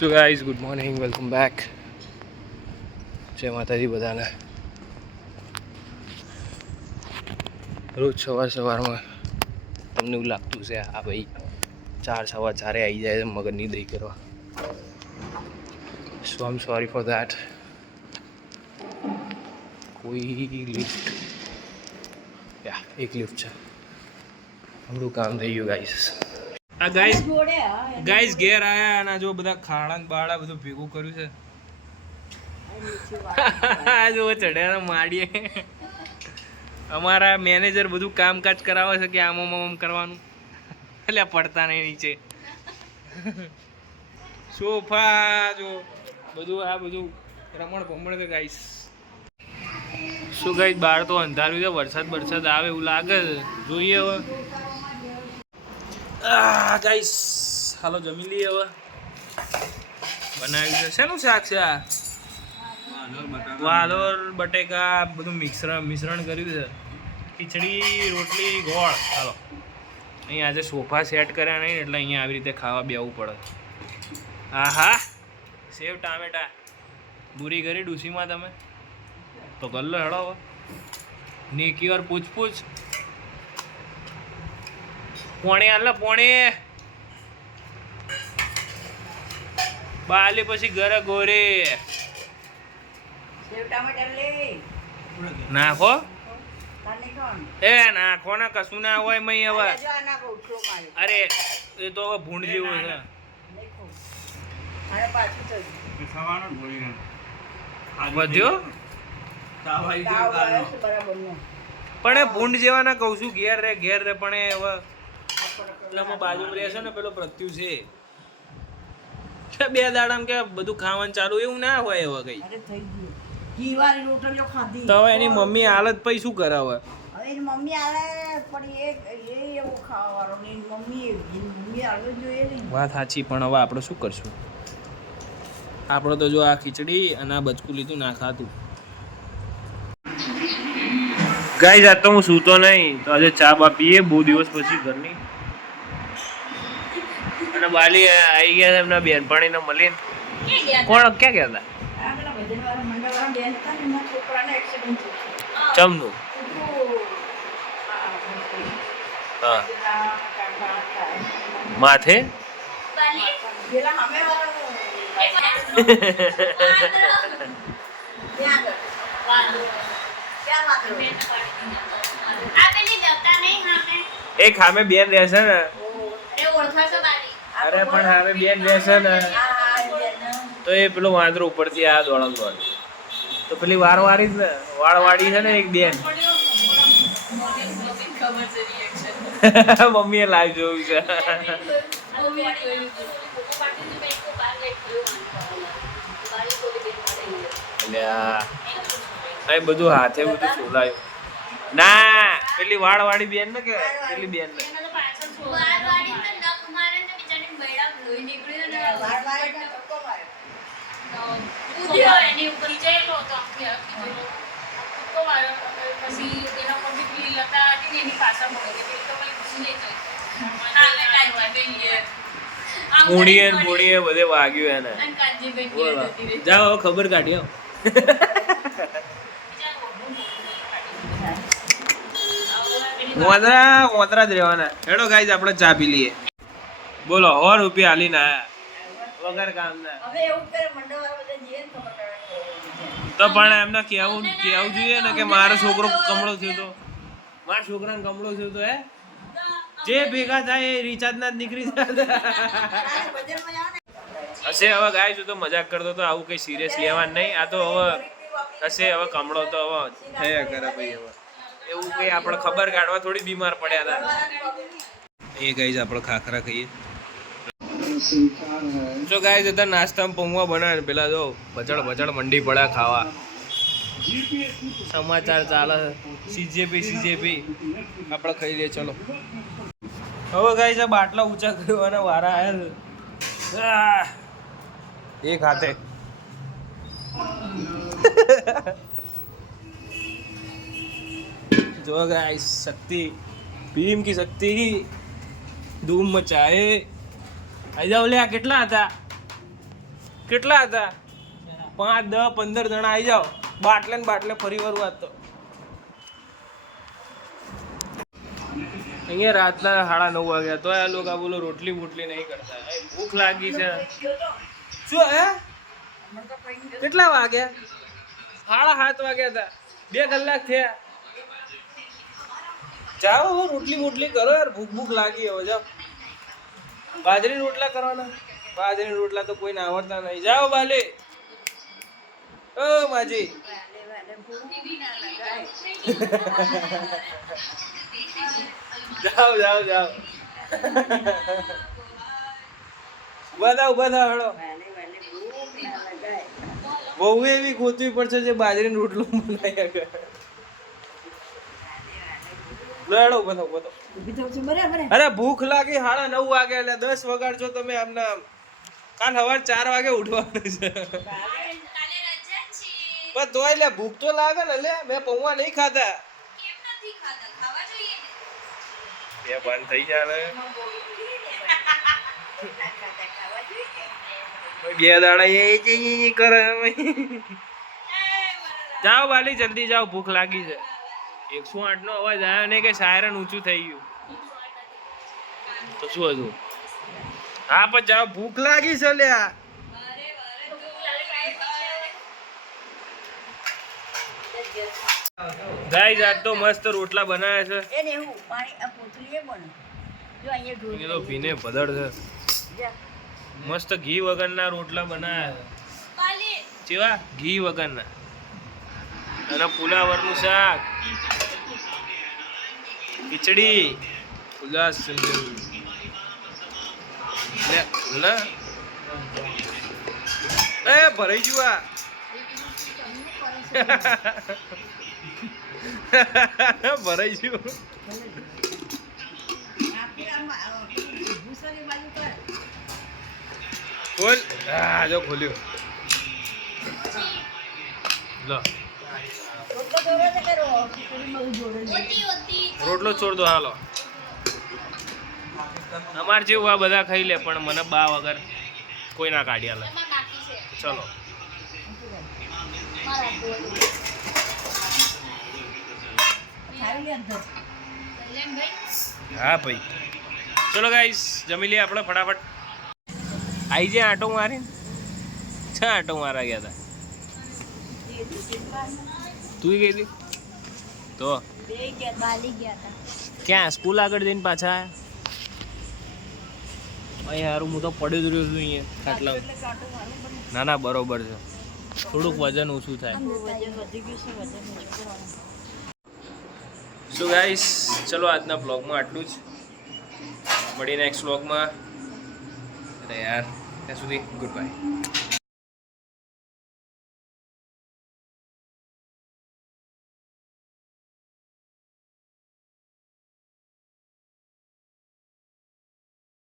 So guys good morning, welcome back. જય માતાજી બધાને. રોજ સવારમાં તમને એવું લાગતું છે આ ભાઈ 4 સવા 4 આવી જાય મગજની દહીં કરવા. સો આઈ એમ સોરી ફોર દેટ. કોઈ લિફ્ટ, યા એક લિફ્ટ છે. આપણું કામ થઈ ગયું ગાઈઝ. આ ગાઈઝ ઘેર આયા અને જો બધા ખાડા બાળા બધું ભેગું કર્યું છે. જો ચડ્યા માડીએ અમારા મેનેજર બધું કામકાજ કરાવે છે કે આમ કરવાનું, એટલે પડતા નહીં નીચે. સોફા જો બધું આ બધું રમણ ભમણ છે ગાઈસ. શું ગાઈસ બહાર તો અંધાર્યું છે, વરસાદ આવે એવું લાગે છે, જોઈએ હવે. ગાઈસ હાલો જમી લઈએ હવે. બનાવ્યું છે, શેનું શાક છે આ? વાલોર બટેકા બધું મિશ્રણ કર્યું છે. ખીચડી રોટલી ગોળ. હાલો અહીં આજે સોફા સેટ કર્યા નહીં એટલે અહીંયા આવી રીતે ખાવા બેવું પડે. આહા સેવ ટામેટા બુરી કરી ડૂસીમાં તમે તો ગલ્લો હેડો હવે. નીકી ઓર પૂછ પોણી હાલ પોણી બાલી પછી ઘરે ગોરી નાખો. એ નાખો ને કશું ના હોય મય હવે. અરે એ તો હવે ભૂંડ જેવું છે. વધ્યો પણ એ ભૂંડ જેવાના કહું છું. ઘેર રે પણ એ હવે એટલે બાજુમાં રહેશે ને પેલો પ્રત્યુ છે 2 દાડામાં કે બધું ખાવાનું ચાલુ એવું ના હોય હવે કઈ. તો હવે એની મમ્મી હાલત પછી શું કરે હવે? વાત સાચી, પણ હવે આપણે શું કરશું? આપણે તો જો આ ખીચડી અને આ બચકું લીધું ના ખાતું. ગાઈસ આજ તો હું સૂતો નહીં, તો આજે ચા બા પીએ બહુ દિવસ પછી ઘરની. અને બાલી આવી ગયા છે એમના બેનપણીને મળીને. કોણ ક્યાં ગયા હતા? ચમનું હા માથે એક સામે બેન રહેશે ને. અરે પણ સામે બેન રહેશે ને તો એ પેલો વાંદરો ઉપરથી આ દોડમ તો પેલી વારવાળી જ ને વાળવાળી છે ને એક બેન. મમ્મીએ લાઈવ જોયું છે. બધું હાથે બધું સોલાયું ના. પેલી વાળવાળી બેન ને કે પેલી બેન ને પૂણીએ બધે વાગ્યું એને. જાઓ ખબર કાઢી. ઓતરા જ રહેવાના. હેડો ગાઈસ આપણે ચા પી લઈએ. બોલો 100 રૂપિયા હાલીને આયા વગર કામ ના. તો પણ એમને કેવું જોઈએ ને કે મારો છોકરો કમળો થયો તો, મારા છોકરાને કમળો થયો તો જે ભેગા થાય એ રિચાર્જ ના જ નીકળી જાય હશે. હવે ગાય છું તો મજાક કરતો તો, આવું કઈ સિરિયસ લેવાનું નહીં. આ તો હવે હશે, હવે કમળો તો હવે થયા કરે ભાઈ. હવે એવું કઈ આપણે ખબર કાઢવા થોડી બીમાર પડ્યા હતા. એ ગાઈઝ આપણે ખાખરા ખાઈએ. જો ગાઈઝ હતા નાસ્તામાં પૌવા બનાવે પેલા જો ભચડ મંડી પડ્યા ખાવા. સમાચાર ચાલે સીજેપી આપણે ખાઈ લઈએ. ચલો હવે ગાઈઝ આ બાટલા ઊંચા કરવાના વારા આવ્યા એક હાથે. जो गाइस शक्ति भीम की शक्ति धूम मचाए. आई जाओ ले. आ કેટલા હતા? કેટલા હતા? 5, 10, 15 જણા આવી જાઓ. બાટલે ને બાટલે ફરી વળું આજ તો. અહીંયા રાતના 9:30 વાગ્યા તો આ લોકો બોલો રોટલી બોટલી નહીં કરતા. ભૂખ લાગી છે. શું હે? કેટલા વાગ્યા? 7:30 વાગ્યા હતા. 2 કલાક થયા. જાઓ રોટલી બોટલી કરો યાર, ભૂખ લાગી હવે. જાઓ બાજરી રોટલા કરવાના. બાજરી રોટલા તો કોઈને આવડતા નહીં. જાઓ બાલે. ઓ માજી જાઓ જાઓ જાઓ. ઉભા થાવ હેડો. બહુ એવી ગોતવી પડશે જે બાજરીનો રોટલો બનાવી શકે. હેડો ઉભા થાવ. અરે ભૂખ લાગી. 9:30 વાગે એટલે 10 વગાડજો તમે. આમને કાલ સવારે 4 વાગે ઉઠવાનું છે. પણ તોય લે ભૂખ તો લાગે ને. લે મેં પૌવા નહીં ખાધા. બે બંધ થઈ જાય. 2 દાડા એ કરે. જાઓ વાલી જલ્દી જાઓ, ભૂખ લાગી છે. 108 નો અવાજ આવ્યો ને કે સાયરન ઊંચું થઈ ગયું તો શું હતું? હા પણ જાઓ, ભૂખ લાગી છે લ્યા. ગાઈસ આજ તો મસ્ત રોટલા બનાવ્યા છે. એ તો ભીને ભદડ છે. મસ્ત ઘી વગરના રોટલા બનાવ્યા છે. કેવા? ઘી વગરના. અને ફુલાવરનું શાક, ખીચડી, ઉલ્લાસ ભરાઈ ગયું. આ ભરાઈ ગયું. ખોલ. હા જો ખોલ્યું. લો રોટલો છોડ દો. હાલો અમાર જેવું આ બધા ખાઈ લે, પણ મને બા વગર કોઈ ના કાઢી આલે. ચલો હા ભાઈ, ચલો ગાઈસ જમી લઈએ આપણે ફટાફટ. આઈ જાય આટો મારીને. છા આટો મારા ગયા હતા. તું ગઈ હતી તો ક્યાં? સ્કૂલ આગળ જઈને પાછા અહીં હારું હું તો પડી જ રહ્યો છું અહીંયા ખાટલા. ના ના બરોબર છે, થોડુંક વજન ઓછું થાય. સો ગાઈસ ચલો આજના બ્લોગમાં આટલું જ. મળી નેક્સ્ટ બ્લોગમાં. યાર ત્યાં સુધી ગુડ બાય.